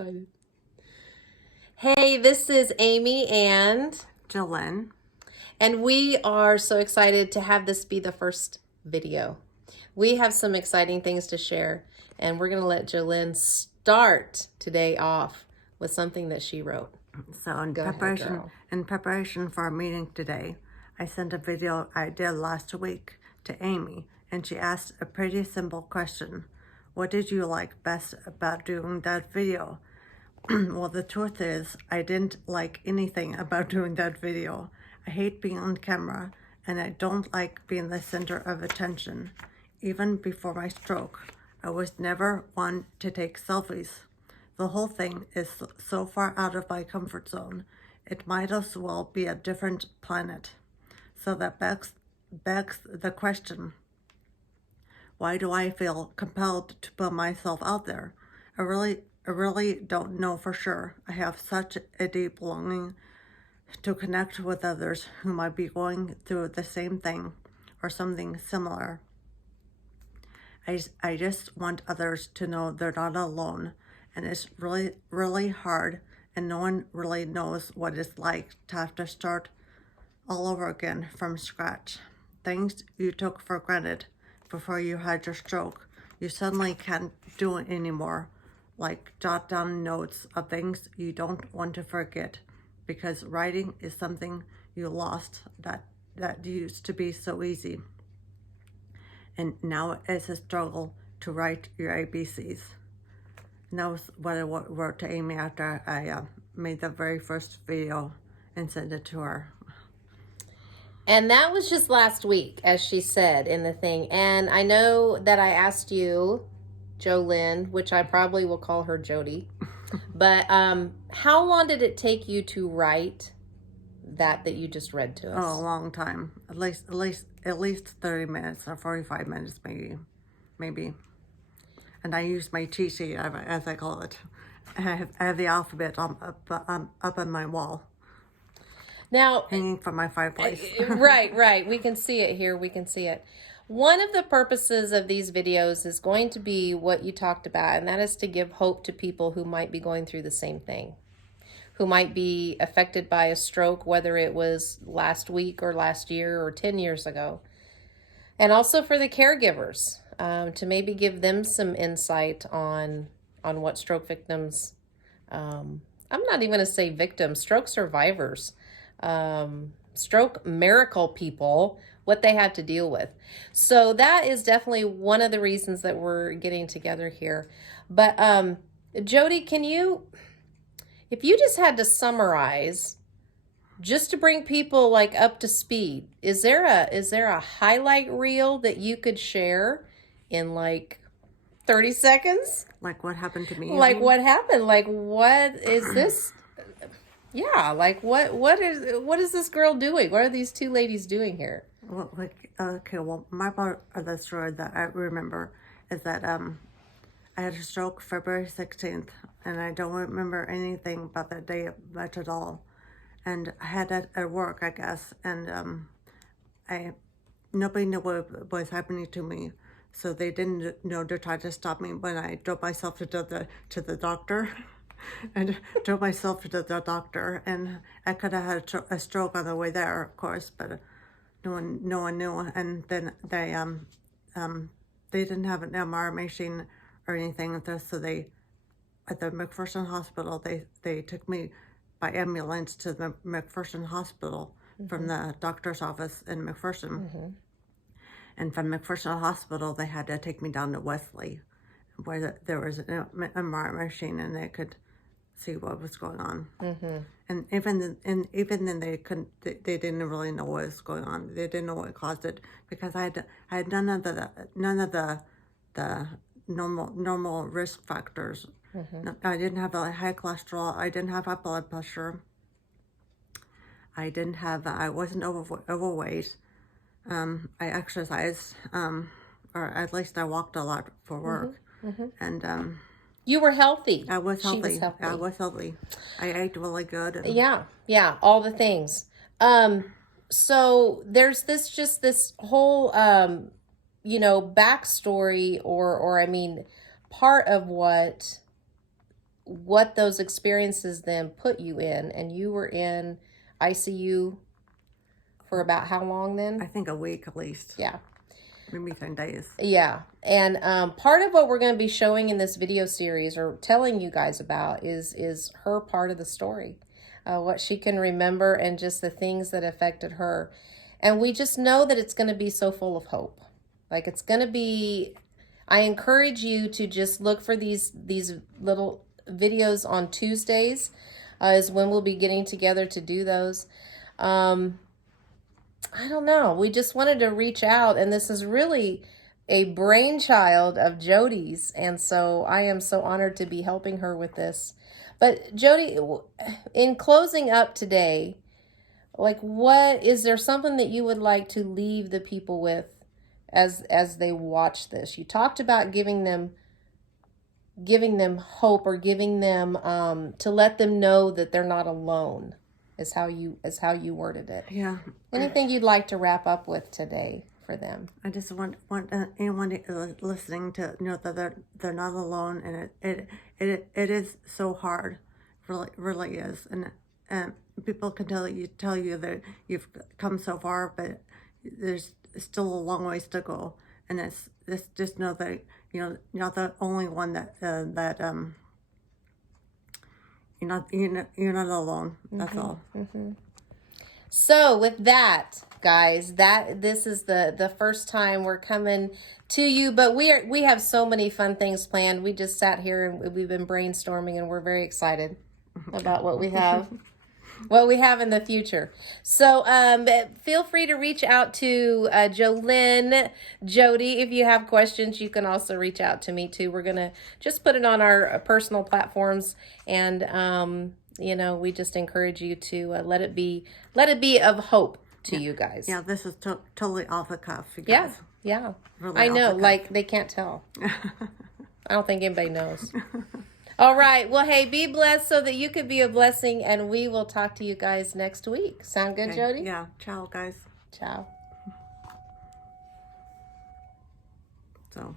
excited. Hey, this is Amy and Jolene. And we are so excited to have this be the first video. We have some exciting things to share, and we're going to let Jolene start today off with something that she wrote. So in preparation for our meeting today, I sent a video I did last week to Amy, and she asked a pretty simple question. What did you like best about doing that video? Well, the truth is, I didn't like anything about doing that video. I hate being on camera, and I don't like being the center of attention. Even before my stroke, I was never one to take selfies. The whole thing is so far out of my comfort zone, it might as well be a different planet. So that begs the question, why do I feel compelled to put myself out there? I really don't know for sure. I have such a deep longing to connect with others who might really through the same thing or something similar. I just want others to know they're not alone, and it's really hard, and no one really knows what it's like to have to start all over again from scratch. Things you took for granted before you had your stroke, you suddenly can't do it anymore, like jot down notes of things you don't want to forget, because writing is something you lost that used to be so easy. And now it's a struggle to write your ABCs. And that was what I wrote to Amy after I made the very first video and sent it to her. And that was just last week, as she said in the thing. And I know that I asked you, Jolene, which I probably will call her Jody, but how long did it take you to write that you just read to us? Oh, a long time. At least 30 minutes or 45 minutes, maybe. And I use my cheat sheet, as I call it. I have the alphabet up on my wall. Now, hanging from my fireplace. Right. We can see it here. We can see it. One of the purposes of these videos is going to be what you talked about, and that is to give hope to people who might be going through the same thing, who might be affected by a stroke, whether it was last week or last year or 10 years ago. And also for the caregivers, to maybe give them some insight on what stroke victims, I'm not even going to say victims, stroke survivors, stroke miracle people, what they had to deal with. So that is definitely one of the reasons that we're getting together here. But Jody, if you just had to summarize, just to bring people like up to speed, is there a highlight reel that you could share in like 30 seconds? Like what happened to me? Like what happened? Like what is this? Yeah, like what is this girl doing? What are these two ladies doing here? Well, my part of the story that I remember is that I had a stroke February 16th, and I don't remember anything about that day much at all. And I had it at work, I guess, and nobody knew what was happening to me, so they didn't know to try to stop me when I drove myself to the doctor. And drove myself to the doctor, and I could have had a stroke on the way there, of course, but no one knew. And then they didn't have an MRI machine or anything, so they at the McPherson Hospital they took me by ambulance to the McPherson Hospital from the doctor's office in McPherson. And from McPherson Hospital they had to take me down to Wesley, where there was an MRI machine and they could see what was going on. And even then they didn't really know what was going on. They didn't know what caused it, because I had none of the normal risk factors. I didn't have high cholesterol. I didn't have high blood pressure. I wasn't overweight. I exercised, or at least I walked a lot for work. And you were healthy. I was healthy. She was healthy. I was healthy. I ate really good. And Yeah, all the things. So there's this whole backstory, or I mean, part of what what those experiences then put you in. And you were in ICU for about how long then? I think a week at least. Yeah. Maybe 10 days. Yeah. And part of what we're going to be showing in this video series or telling you guys about is her part of the story, what she can remember and just the things that affected her. And we just know that it's going to be so full of hope. Like it's going to be, I encourage you to just look for these little videos on Tuesdays is when we'll be getting together to do those. I don't know. We just wanted to reach out, and this is really a brainchild of Jody's, and so I am so honored to be helping her with this. But Jody, in closing up today, like what is there something that you would like to leave the people with as they watch this? You talked about giving them hope or giving them to let them know that they're not alone. Is how you worded it. Yeah. Anything you'd like to wrap up with today for them? I just want anyone listening to know that they're not alone, and it is so hard, really is, and people can tell you that you've come so far, but there's still a long ways to go, and it's just know that you're not the only one that you're not alone. That's all. Mm-hmm. So with that, guys, this is the first time we're coming to you, but we have so many fun things planned. We just sat here and we've been brainstorming, and we're very excited about what we have. What we have in the future. So feel free to reach out to Jolynn, Jody. If you have questions, you can also reach out to me too. We're going to just put it on our personal platforms, and we just encourage you to let it be of hope to you guys. Yeah, this is totally off the cuff, you guys. Yeah. Really I know, off the like they can't tell. I don't think anybody knows. All right. Well, hey, be blessed so that you could be a blessing, and we will talk to you guys next week. Sound good, Okay. Jody? Yeah. Ciao, guys. Ciao. So.